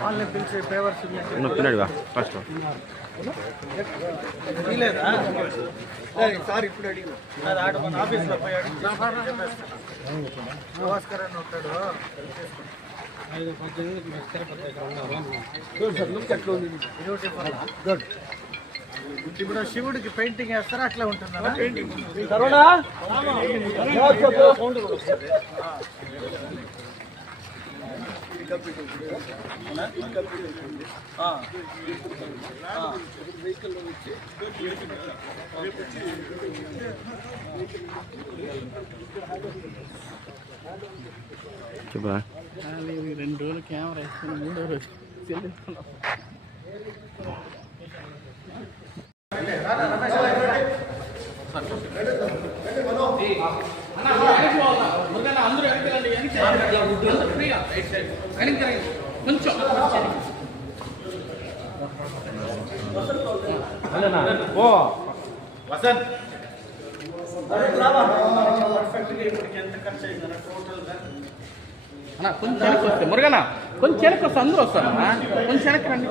వాళ్ళని పిలిచి pavers పిల్లడివా first sir ఇప్పుడు అడిగిన అది ఆడ మన ఆఫీస్లో పోయి అడిగి నమస్కారం అని ఉంటాడు గుడ్ ఇప్పుడు శివుడికి పెయింటింగ్ వేస్తారా? అట్లా ఉంటుందా? చెప్పరా? రెండు రోజులు కెమెరా వేసుకుని మూడో రోజు. కొంచెం పర్ఫెక్ట్గా ఇప్పటికి ఎంత ఖర్చు అయిందన్న టోటల్గా అన్న కొంచెం వెనక్కి వస్తే. మురుగన్న కొంచెం వెనక్కి వస్తే అందరూ వస్తారన్నా కొంచెం వెనక్కి రండి.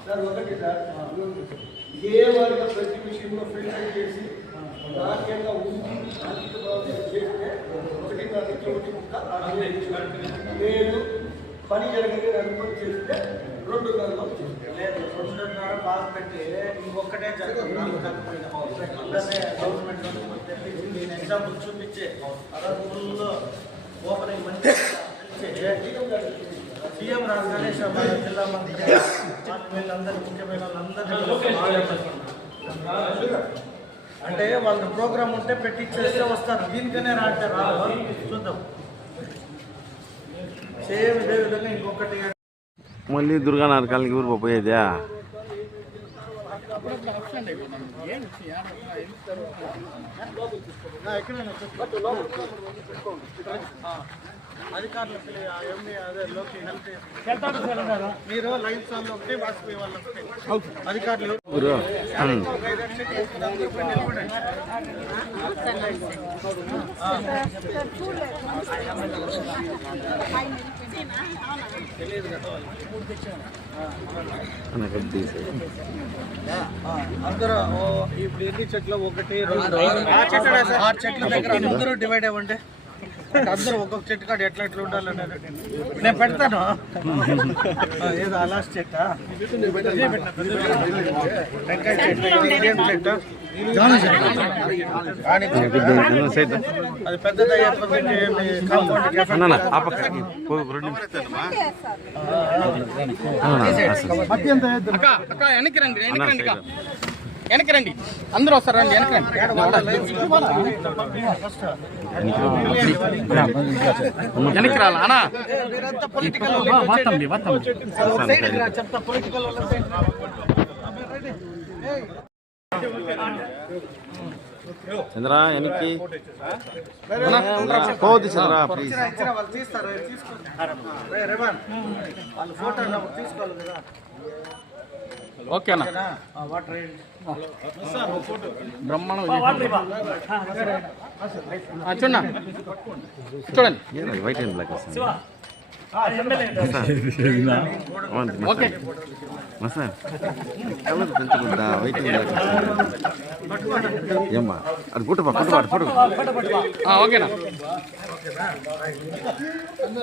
సార్ ఒకటి సార్ ఏ వారిగా ప్రతి విషయంలో ఫిల్టర్ చేసి నాణ్యంగా ఉండి ఆర్థిక బాధ్యత చేస్తే ఒకటి దానికి ఒకటి ముక్క లేదు పని జరిగింది అనుమతి చేస్తే రెండు నెలలు లేదు రెండున్నర బాగా పెట్టి ఇంకొకటే జరుగుతుంది. గవర్నమెంట్ నేను ఎగ్జాంపుల్ చూపించే. అలా ఓపెనింగ్ మంచి సీఎం రాజు గణేష్ జిల్లా మంత్రి వీళ్ళందరూ ముఖ్యమైన వాళ్ళందరూ అంటే వాళ్ళ ప్రోగ్రామ్ ఉంటే పెట్టించేస్తే వస్తారు. దీనికనే రాంటే రాదు చూద్దాం. సేమ్ ఇదే విధంగా ఇంకొకటి మళ్ళీ దుర్గా నరకాలకి ఊరు పోయేదా అప్పుడప్పుడు మీరు లైన్స్ వాళ్ళు ఒకటి వాజ్పేయి వాళ్ళు ఒకటి అధికారులు అక్షరాలు వేసుకుని అందరూ ఆ, ఇప్పుడు ఎన్ని చెట్లు ఒకటి రెండు ఆరు చెట్ల దగ్గర అందరూ డివైడ్ అవ్వండి. అందరూ ఒక్కొక్క చెట్టు కాడ ఎట్లా ఎట్లా ఉండాలనేది. నేను పెడతాను. ఆ, ఏదో అలాస్ చెట్ట. టెంకాయ చెట్టు ఇండియన్ చెట్టు. అది పెద్దది అయ్యేప్పటికి పో- రెండు వెనక్కి అందరూ వస్తారు రండి వెనక్కి రండి వెనక్కి రాలా చంద్రా వెనక్కి పోవద్దు చంద్రా ప్లీజ్ తీస్తారు తీసుకోవాలి ఓకేనా? ఆ, వాటర్ వేయండి. బ్రహ్మాండం చూడండి చూడండి ఏరా, వైట్ అండ్ బ్లాక్ వస్తుంది ఓకే మసార్ కలర్ పెంచుకుంటా వైట్ అండ్ బ్లాక్ వస్తుంది ఏమ్మా అది పుట్టుపా పుట్టుపాటు పుట్టు ఆ, ఓకేనా తనే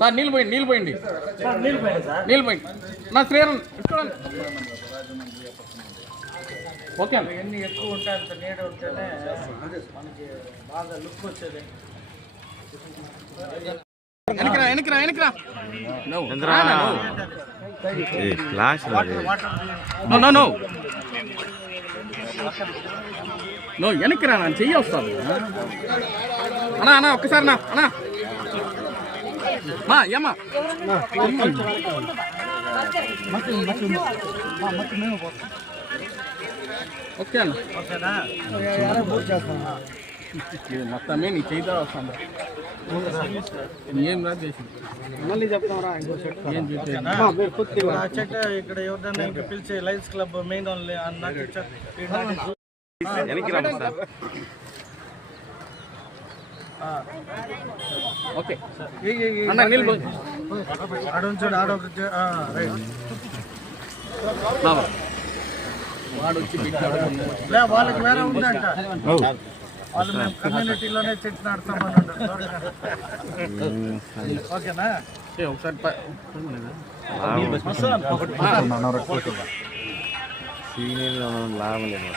సార్ నీళ్ళు పోయండి. నీళ్ళు పోయింది సార్. నీళ్ళు పోయండి నా శ్రీరామ్ చూడండి. ఓకే అన్న ఎన్ని ఎక్కువ ఉంటే అంత నీడ ఉంటేనే మనకి బాగా లుక్ వచ్చేది. చంద్రా ఏ క్లాస్ రాదు నో నో నో నో వెనక్రా నా చెయ్యి వస్తాను అన్నా అన్నా ఒక్కసారి నా అన్నా. మా ఏమ్మా ఓకే అన్న. ఇది మొత్తమే నీ చేయితో వస్తాను ఏం రాదు చేసింది మళ్ళీ చెప్తామరా ఇంకో చెట్టు ఇక్కడ ఎవరినైనా ఇంకా పిలిచి లైన్స్ క్లబ్ మెయిన్ ఓన్లీ నాకు వెనక్కి రాము సార్. ఓకే. అన్న నీళ్ళు ఆడొంచాడు వాడు వచ్చి లే వాళ్ళకి వేరే ఉందంట. వాళ్ళు మేము కమ్యూనిటీలోనే చెట్టు నాటుతామని అంటారు ఓకేనా? ఏ, ఒకసారి లాభం లేదు